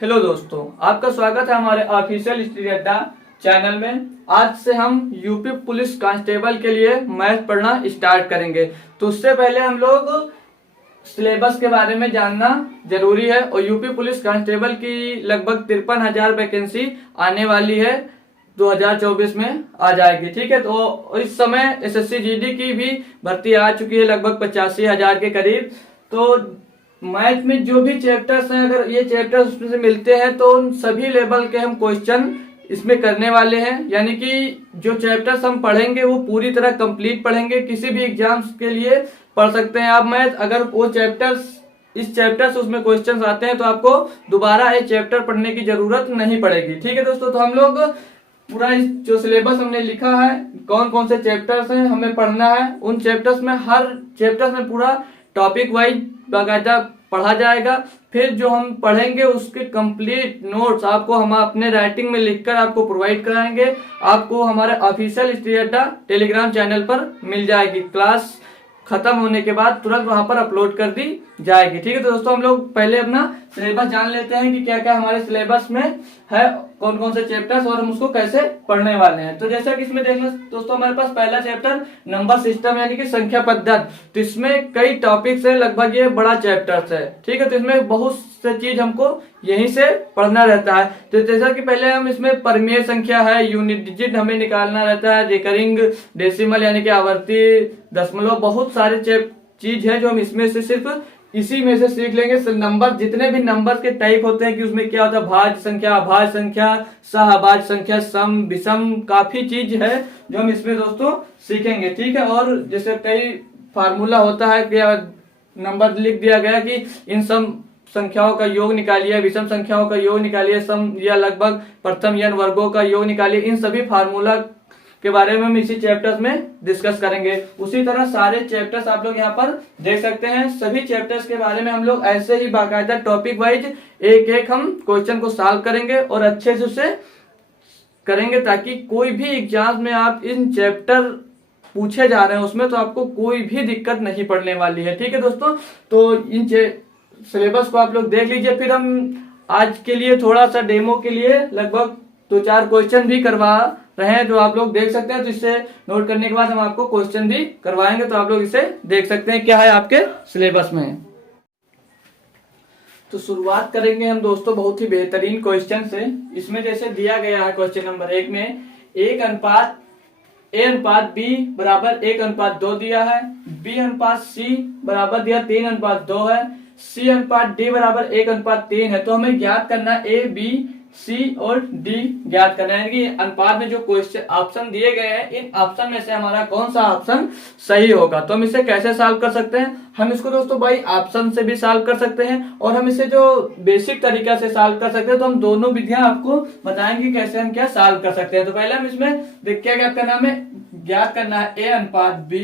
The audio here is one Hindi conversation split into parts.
हेलो दोस्तों, आपका स्वागत है हमारे ऑफिशियल स्टडी अड्डा चैनल में। आज से हम यूपी पुलिस कांस्टेबल के लिए मैथ पढ़ना स्टार्ट करेंगे। तो उससे पहले हम लोग सिलेबस के बारे में जानना जरूरी है। और यूपी पुलिस कांस्टेबल की लगभग 53,000 वैकेंसी आने वाली है, 2024 में आ जाएगी। ठीक है, तो इस समय एसएससी जीडी की भी भर्ती आ चुकी है लगभग 85,000 के करीब। तो मैथ में जो भी चैप्टर्स हैं, अगर ये चैप्टर्स उसमें से मिलते हैं तो उन सभी लेवल के हम क्वेश्चन इसमें करने वाले हैं। यानी कि जो चैप्टर्स हम पढ़ेंगे वो पूरी तरह कंप्लीट पढ़ेंगे। किसी भी एग्जाम्स के लिए पढ़ सकते हैं आप मैथ। अगर वो इस चैप्टर से उसमें क्वेश्चंस आते हैं तो आपको दोबारा ये चैप्टर पढ़ने की जरूरत नहीं पड़ेगी। ठीक है दोस्तों, तो हम लोग पूरा जो सिलेबस हमने लिखा है, कौन कौन से चैप्टर्स हैं हमें पढ़ना है, उन चैप्टर्स में हर चैप्टर्स में पूरा टॉपिक वाइज बाकायदा पढ़ा जाएगा। फिर जो हम पढ़ेंगे उसके कंप्लीट नोट्स आपको हम अपने राइटिंग में लिखकर आपको प्रोवाइड कराएंगे। आपको हमारे ऑफिशियल स्टडी अड्डा टेलीग्राम चैनल पर मिल जाएगी। क्लास खत्म होने के बाद तुरंत वहां पर अपलोड कर दी जाएगी। ठीक है, तो दोस्तों हम लोग पहले अपना सिलेबस जान लेते हैं कि क्या क्या हमारे सिलेबस में है, कौन कौन से चैप्टर्स और हम उसको कैसे पढ़ने वाले हैं। तो जैसा कि इसमें देखना दोस्तों, हमारे पास पहला चैप्टर नंबर सिस्टम यानी कि संख्या पद्धति। तो इसमें कई टॉपिक्स है, लगभग ये बड़ा चैप्टर्स है। ठीक है, तो इसमें बहुत से चीज हमको यहीं से पढ़ना रहता है। तो जैसा कि पहले हम इसमें परिमेय संख्या है, यूनिट डिजिट हमें निकालना रहता है, रिकरिंग डेसिमल यानी कि आवर्ती दशमलव, बहुत सारे चीज है जो हम इसमें से सिर्फ इसी में से सीख लेंगे। नंबर, जितने भी नंबर के टाइप होते हैं कि उसमें क्या होता है, भाज्य संख्या, अभाज्य संख्या, सहअभाज्य संख्या, सम, विषम, काफी चीज है जो हम इसमें दोस्तों सीखेंगे। ठीक है, और जैसे कई फार्मूला होता है कि नंबर लिख दिया गया कि इन सम संख्याओं का योग निकालिए, विषम संख्याओं का योग निकालिए, सम या लगभग प्रथम n वर्गों का योग निकालिए। इन सभी फार्मूला के बारे में हम इसी चैप्टर्स में डिस्कस करेंगे। उसी तरह सारे चैप्टर्स आप लोग यहाँ पर देख सकते हैं। सभी चैप्टर्स के बारे में हम लोग ऐसे ही बाकायदा टॉपिक वाइज एक एक हम क्वेश्चन को सॉल्व करेंगे और अच्छे से उसे करेंगे, ताकि कोई भी एग्जाम में आप इन चैप्टर पूछे जा रहे हैं उसमें तो आपको कोई भी दिक्कत नहीं पड़ने वाली है। ठीक है दोस्तों, तो इन सिलेबस को आप लोग देख लीजिए। फिर हम आज के लिए थोड़ा सा डेमो के लिए लगभग 2-4 क्वेश्चन भी करवा रहे हैं जो आप लोग देख सकते हैं। तो इससे नोट करने के बाद हम आपको क्वेश्चन भी करवाएंगे, तो आप लोग इसे देख सकते हैं क्या है आपके सिलेबस में। तो शुरुआत करेंगे हम दोस्तों बहुत ही बेहतरीन क्वेश्चन से। इसमें जैसे दिया गया है क्वेश्चन नंबर 1 में A अनुपात B बराबर 1:2 दिया है, B अनुपात C बराबर दिया 3:2 है, C अनुपात D बराबर 1:3 है। तो हमें ज्ञात करना A, B, C और D ज्ञात करना है। कि अनुपात में जो क्वेश्चन ऑप्शन दिए गए हैं, इन ऑप्शन में से हमारा कौन सा ऑप्शन सही होगा। तो हम इसे कैसे सॉल्व कर सकते हैं, हम इसको दोस्तों बाई ऑप्शन से भी सॉल्व कर सकते हैं और हम इसे जो बेसिक तरीका से सॉल्व कर सकते हैं। तो हम दोनों विधियां आपको बताएंगे कैसे हम क्या सॉल्व कर सकते हैं। तो पहले हम इसमें क्या ज्ञात करना, हमें ज्ञात करना है A अनुपात B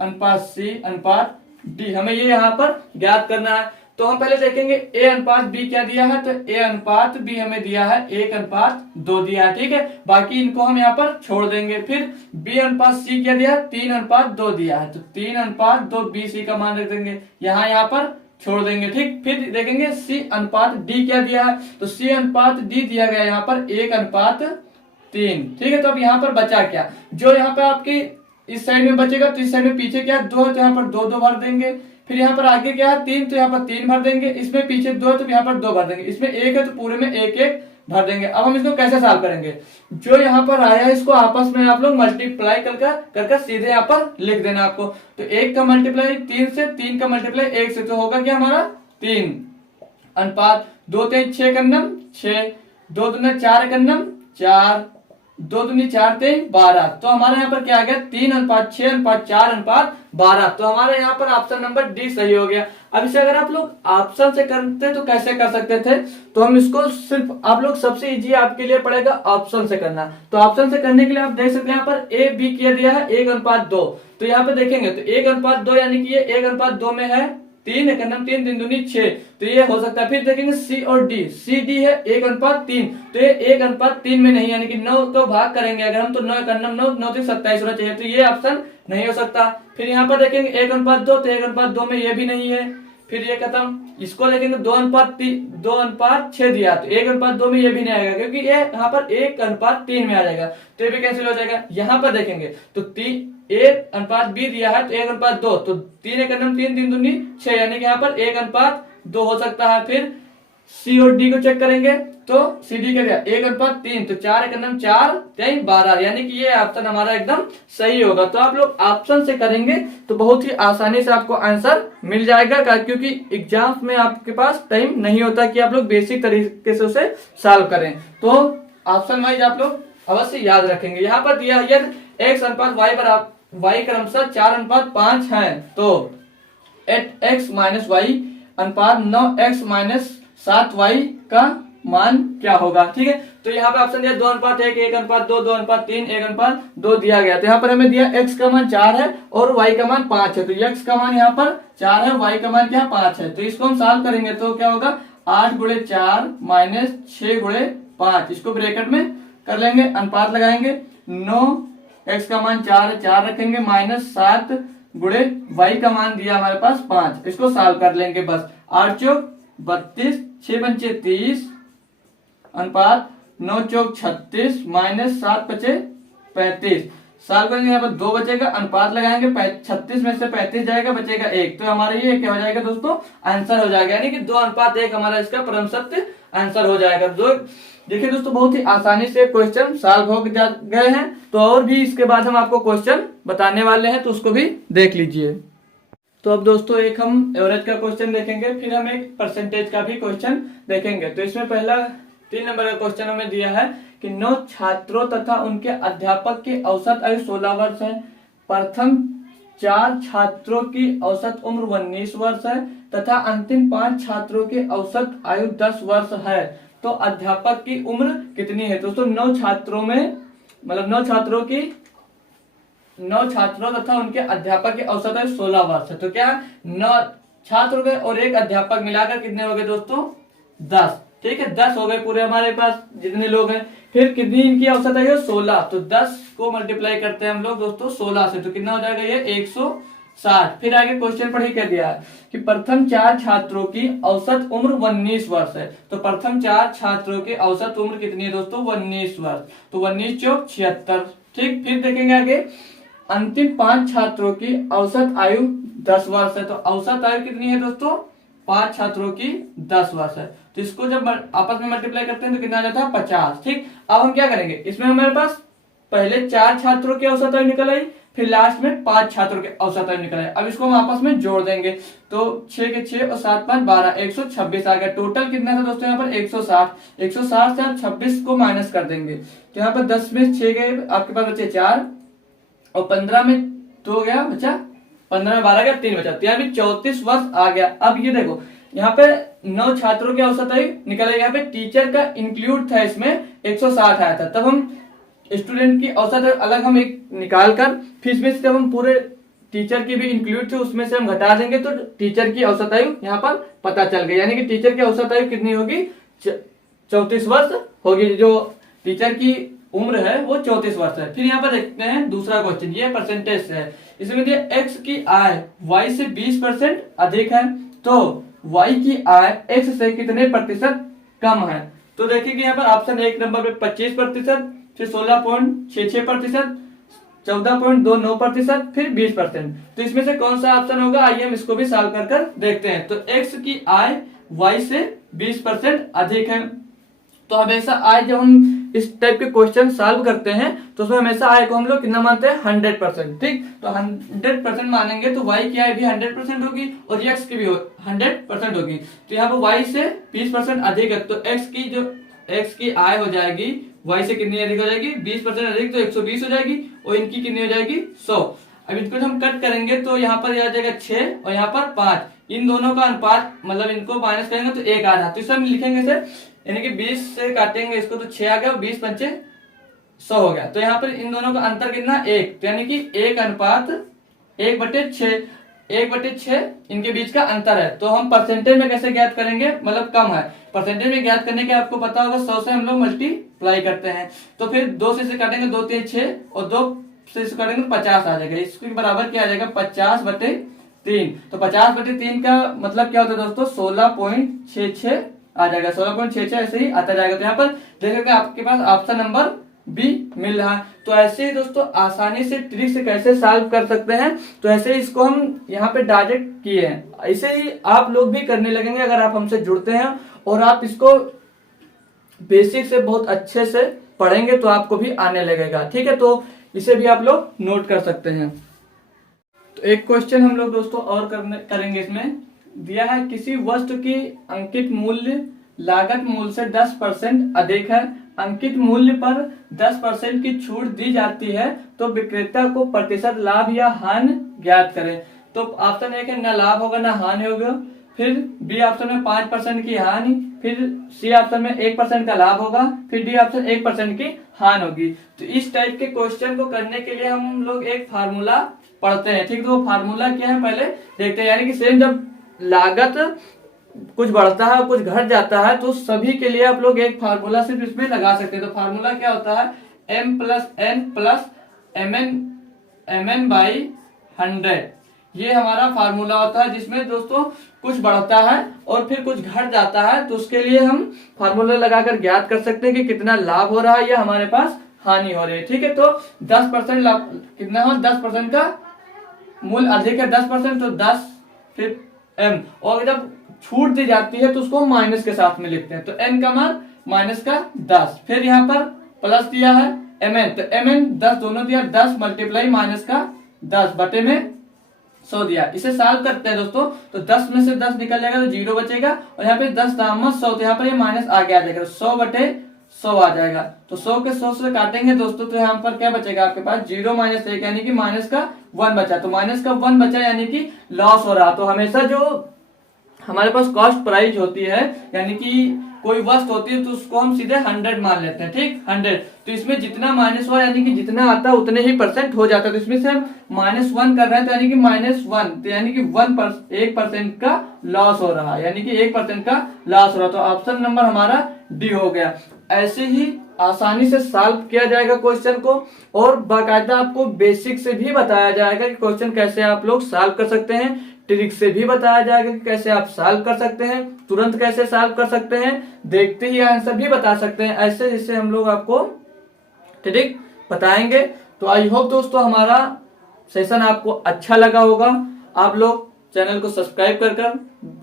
अनुपात C अनुपात D, हमें ये यहाँ पर ज्ञात करना है। तो हम पहले देखेंगे A अनुपात B क्या दिया है। तो A अनुपात B हमें दिया है 1:2 दिया है। ठीक है, बाकी इनको हम यहाँ पर छोड़ देंगे। फिर B अनुपात C क्या दिया है, 3:2 दिया है। तो 3:2 BC का मान रख देंगे, यहाँ पर छोड़ देंगे। ठीक, फिर देखेंगे C अनुपात D क्या दिया है। तो C अनुपात D दिया गया यहाँ पर 1:3। ठीक है, तो अब यहाँ पर बचा क्या, जो यहाँ पर आपकी इस साइड में बचेगा, तो इस साइड में पीछे क्या 2 है तो यहाँ पर 2 भर देंगे। फिर यहाँ पर आगे क्या है 3, तो यहाँ पर 3 भर देंगे। इसमें पीछे 2 है तो यहाँ पर 2 भर देंगे। इसमें 1 है तो पूरे में 1 भर देंगे। अब हम इसको कैसे सॉल्व करेंगे, जो यहाँ पर आया है इसको आपस में आप लोग मल्टीप्लाई करके सीधे यहाँ पर लिख देना आपको। तो 1 का मल्टीप्लाई 3 से, 3 का मल्टीप्लाई 1 से, तो होगा क्या हमारा 3 अनुपात 2 3 6 कन्नम 6, 2 दूना 4 कन्नम 4, 2 दूनी 4 3 12। तो हमारे यहाँ पर क्या आ गया 3:6:4:12। तो हमारे यहाँ पर ऑप्शन नंबर डी सही हो गया। अब इसे अगर आप लोग ऑप्शन से करते तो कैसे कर सकते थे, तो हम इसको सिर्फ आप लोग सबसे इजी आपके लिए पड़ेगा ऑप्शन से करना। तो ऑप्शन से करने के लिए आप देख सकते हैं यहाँ पर A B किया दिया है 1:2। तो यहाँ पे देखेंगे तो 1:2 यानी कि ये 1:2 में है 3 एकम 3 3 दूनी 6, तो ये हो सकता है। फिर देखेंगे C और D, C D है 1:3, तो ये 1:3 में नहीं, यानी कि 9 तो भाग करेंगे अगर हम, तो 9 एकम 9 9 3 27 होना चाहिए, तो ये ऑप्शन नहीं हो सकता। फिर यहाँ पर देखेंगे 1:2, तो 1:2 में ये भी नहीं है। फिर ये खत्म, इसको देखेंगे 2:6 दिया, तो 1:2 में ये भी नहीं आएगा क्योंकि ये यहाँ पर 1:3 में आ जाएगा, तो ये भी कैंसिल हो जाएगा। यहाँ पर देखेंगे तो 1:B दिया है तो 1:2, तो 3 × 3 3 दूनी 6, यानी कि यहाँ पर 1:2 हो सकता है। फिर सी और डी को चेक करेंगे तो सी डी क्या दिया 1:3, तो 4 × 4 = 12, यानी कि ये ऑप्शन हमारा एकदम सही होगा। तो आप लोग ऑप्शन से करेंगे तो बहुत ही आसानी से आपको आंसर मिल जाएगा, क्योंकि एग्जाम में आपके पास टाइम नहीं होता कि आप लोग बेसिक तरीके से उसे सॉल्व करें। तो ऑप्शन वाइज आप लोग अवश्य याद रखेंगे। यहाँ पर दिया यदि x अनुपात y क्रमशः 4:5 है तो 8x - y अनुपात 9x - 7y का मान क्या होगा। ठीक है, तो यहाँ पे ऑप्शन दिया 2:1, 1:2, 2:3, 1:2 दिया गया। तो यहाँ पर हमें दिया x का मान 4 है और y का मान 5 है, तो x का मान यहाँ पर 4 है, y का मान क्या 5 है। तो इसको हम सॉल्व करेंगे तो क्या होगा 8 × 4 - 6 × 5, इसको ब्रैकेट में कर लेंगे, अनुपात लगाएंगे 9, x का मान 4 है 4 रखेंगे, -7 × y का मान दिया हमारे पास 5, इसको सॉल्व कर लेंगे बस। 8 चौक 32, 6 पंचे 30, अनुपात 9 चौक 36, -7 बचे 35, सॉल्व करेंगे यहाँ पर 2 बचेगा, अनुपात लगाएंगे 36 में से 35 जाएगा, बचेगा 1, तो हमारा ये क्या हो जाएगा दोस्तों आंसर हो जाएगा, यानी कि 2:1 हमारा इसका परम सत्य आंसर हो जाएगा। देखिए दोस्तों बहुत ही आसानी से क्वेश्चन सॉल्व हो गए हैं। तो और भी इसके बाद हम आपको क्वेश्चन बताने वाले हैं, तो उसको भी देख लीजिए। तो अब दोस्तों एक हम एवरेज का क्वेश्चन देखेंगे, फिर हम एक परसेंटेज का भी क्वेश्चन देखेंगे। तो इसमें पहला 3 नंबर का क्वेश्चन हमें दिया है कि 9 छात्रों तथा उनके अध्यापक की औसत आयु 16 वर्ष है। प्रथम 4 छात्रों की औसत उम्र 19 वर्ष है तथा अंतिम 5 छात्रों की औसत आयु 10 वर्ष है, तो अध्यापक की उम्र कितनी है। दोस्तों 9 छात्रों में मतलब 9 छात्रों तथा उनके अध्यापक की औसत आयु 16 वर्ष है, तो क्या 9 छात्र हो गए और एक अध्यापक मिलाकर कितने हो गए दोस्तों 10। ठीक है, 10 हो गए पूरे हमारे पास जितने लोग हैं। फिर कितनी इनकी औसत आयु 16, तो 10 को मल्टीप्लाई करते हैं हम लोग दोस्तों 16 से, तो कितना हो जाएगा ये 160। फिर आगे क्वेश्चन पढ़िए क्या दिया है कि प्रथम 4 छात्रों की औसत उम्र 19 वर्ष है, तो प्रथम 4 छात्रों की औसत उम्र कितनी है दोस्तों 19 वर्ष, तो 19 चौक 76। ठीक, फिर देखेंगे आगे अंतिम 5 छात्रों की औसत आयु 10 वर्ष है, तो औसत आयु कितनी है दोस्तों 5 छात्रों की 10 वर्ष है, तो इसको जब आपस में मल्टीप्लाई करते हैं तो कितना आ जाता है 50। ठीक, अब हम क्या करेंगे, इसमें हमारे पास पहले 4 छात्रों की औसत आयु निकल आई, फिर लास्ट में 5 छात्रों की औसत आयु निकल आई। अब इसको हम आपस में जोड़ देंगे तो 6 के 6 और 7 5 12, 126 आ गया। टोटल कितना था दोस्तों यहाँ पर 160। 160 से आप 26 को माइनस कर देंगे, तो यहाँ पर 10 में 6 गए, आपके पास बचे 4 और 15 में 2 गया बचा, 15 में 12 गया 3 बचा, तो यहाँ भी 34 वर्ष आ गया। अब ये देखो यहाँ पे 9 छात्रों की औसत आयु निकलेगा, यहाँ पे टीचर का इंक्लूड था, इसमें 160 आया था, तब हम स्टूडेंट की औसत अलग हम एक निकाल कर फिर इसमें से जब हम पूरे टीचर की भी इंक्लूड थे उसमें से हम घटा देंगे तो टीचर की औसत आयु यहाँ पर पता चल गई, यानी कि टीचर की औसत आयु कितनी होगी 34 वर्ष होगी, जो टीचर की उम्र है वो 34 वर्ष है। फिर यहाँ पर देखते हैं दूसरा क्वेश्चन, ये परसेंटेज है, इसमें दिया x की आय y से 20% अधिक है, तो y की आय x से कितने प्रतिशत कम है। तो देखिए कि यहाँ पर ऑप्शन 1 नंबर पे 25%, फिर 16.66%, 14.29%, फिर 20%। तो इसमें से कौन सा ऑप्शन होगा, आइए हम इसको भी सॉल्व कर देखते हैं। तो x की आय y से 20% अधिक है, तो हमेशा आय जब हम इस टाइप के क्वेश्चन सॉल्व करते हैं तो उसमें हमेशा आय को हम लोग कितना मानते हैं 100%। ठीक, तो 100% मानेंगे तो y की आय भी 100% होगी और x की भी 100% होगी, तो यहाँ पर y से 20% अधिक है, तो x की आय हो जाएगी y से कितनी अधिक हो जाएगी 20% अधिक, तो 120 हो जाएगी और इनकी कितनी हो जाएगी 100। अब इनको हम कट करेंगे तो यहाँ पर आ जाएगा 6 और यहाँ पर 5, इन दोनों का अनुपात मतलब इनको माइनस करेंगे तो 1 आ रहा, तो इसे हम लिखेंगे सर, यानी कि 20 से काटेंगे इसको तो 6 आ गया, 20 पंचे 100 हो गया, तो यहाँ पर इन दोनों का अंतर कितना 1, तो यानी कि 1:1/6, 1/6 इनके बीच का अंतर है। तो हम परसेंटेज में कैसे ज्ञात करेंगे, मतलब कम है, परसेंटेज में ज्ञात करने के आपको पता होगा 100 से हम लोग मल्टीप्लाई करते हैं, तो फिर 2 से काटेंगे 2 3 6 और 2 से काटेंगे 50 आ जाएगा, इसके बराबर क्या आ जाएगा 50/100। 3। तो 50/3 का मतलब क्या होता है दोस्तों, 16.66 आ जाएगा। 16.66 ऐसे ही आता जाएगा। तो यहाँ पर देखिए आपके पास ऑप्शन नंबर बी मिल रहा है। तो ऐसे ही दोस्तों आसानी से ट्रिक से कैसे सॉल्व कर सकते हैं, तो ऐसे ही इसको हम यहाँ पे डायरेक्ट किए हैं, ऐसे ही आप लोग भी करने लगेंगे अगर आप हमसे जुड़ते हैं और आप इसको बेसिक से बहुत अच्छे से पढ़ेंगे तो आपको भी आने लगेगा। ठीक है, तो इसे भी आप लोग नोट कर सकते हैं। तो एक क्वेश्चन हम लोग दोस्तों और करेंगे। इसमें दिया है किसी वस्तु की अंकित मूल्य लागत मूल्य से 10% अधिक है, अंकित मूल्य पर 10% की छूट दी जाती है, तो विक्रेता को प्रतिशत लाभ या हानि ज्ञात करें। तो ऑप्शन एक है, ना लाभ होगा ना हानि होगा, फिर बी ऑप्शन में 5% की हानि, फिर सी ऑप्शन में 1% का लाभ होगा, फिर डी ऑप्शन 1% की हानि होगी। तो इस टाइप के क्वेश्चन को करने के लिए हम लोग एक फार्मूला पढ़ते हैं। ठीक, तो वो फार्मूला क्या है पहले देखते हैं। यानी कि सेम जब लागत कुछ बढ़ता है कुछ घट जाता है तो सभी के लिए आप लोग एक फार्मूला सिर्फ इसमें लगा सकते हैं। तो फार्मूला क्या होता है, m+n+mn/100 ये हमारा फार्मूला होता है, जिसमें दोस्तों कुछ बढ़ता है और फिर कुछ घट जाता है, तो उसके लिए हम फार्मूला लगाकर ज्ञात कर सकते हैं कि कितना लाभ हो रहा है या हमारे पास हानि हो रही है। ठीक है, तो 10% लाभ कितना हो, 10% का मूल्य अधिक है 10%, तो 10 फिर m, और जब छूट दी जाती है तो उसको माइनस के साथ में लिखते हैं। तो n का मान माइनस का 10, फिर यहाँ पर प्लस दिया है mn, तो mn 10 दोनों दिया, 10 मल्टीप्लाई माइनस का 10 बटे में 100 दिया। इसे सॉल्व करते हैं दोस्तों, तो 10 में से 10 निकल जाएगा तो 0 बचेगा, और यहाँ पे 10 दाम 100, तो यहाँ पर ये माइनस आगे आ जाएगा, 100/100 आ जाएगा। तो 100 के 100 से काटेंगे दोस्तों, तो यहाँ पर क्या बचेगा आपके पास, 0 - 1 यानी कि माइनस का 1 बचा। तो माइनस का 1 बचा यानी कि लॉस हो रहा। तो हमेशा जो हमारे पास कॉस्ट प्राइस होती है, यानी कि कोई वस्तु होती है, तो उसको हम सीधे 100 मान लेते हैं। ठीक, 100, तो इसमें जितना माइनस हुआ यानी कि जितना आता है उतने ही % हो जाता है। तो इसमें से हम -1 कर रहे हैं, तो यानी कि -1, तो यानी कि 1% का लॉस हो रहा है, यानी कि 1% का लॉस हो रहा है। तो ऑप्शन नंबर हमारा डी हो गया। ऐसे ही आसानी से सॉल्व किया जाएगा क्वेश्चन को, और बाकायदा आपको बेसिक से भी बताया जाएगा कि क्वेश्चन कैसे आप लोग सॉल्व कर सकते हैं, ट्रिक से भी बताया जाएगा कि कैसे आप सॉल्व कर सकते हैं, तुरंत कैसे सॉल्व कर सकते हैं, देखते ही आंसर भी बता सकते हैं, ऐसे जैसे हम लोग आपको ट्रिक बताएंगे। तो आई होप दोस्तों हमारा सेशन आपको अच्छा लगा होगा। आप लोग चैनल को सब्सक्राइब कर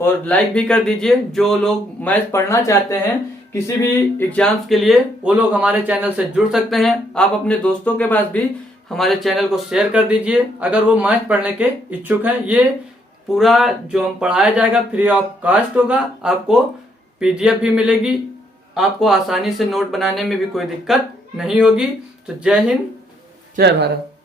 और लाइक भी कर दीजिए। जो लोग मैथ पढ़ना चाहते हैं किसी भी एग्जाम्स के लिए, वो लोग हमारे चैनल से जुड़ सकते हैं। आप अपने दोस्तों के पास भी हमारे चैनल को शेयर कर दीजिए अगर वो मैथ पढ़ने के इच्छुक हैं। ये पूरा जो हम पढ़ाया जाएगा फ्री ऑफ कॉस्ट होगा, आपको PDF भी मिलेगी, आपको आसानी से नोट बनाने में भी कोई दिक्कत नहीं होगी। तो जय हिंद, जय भारत।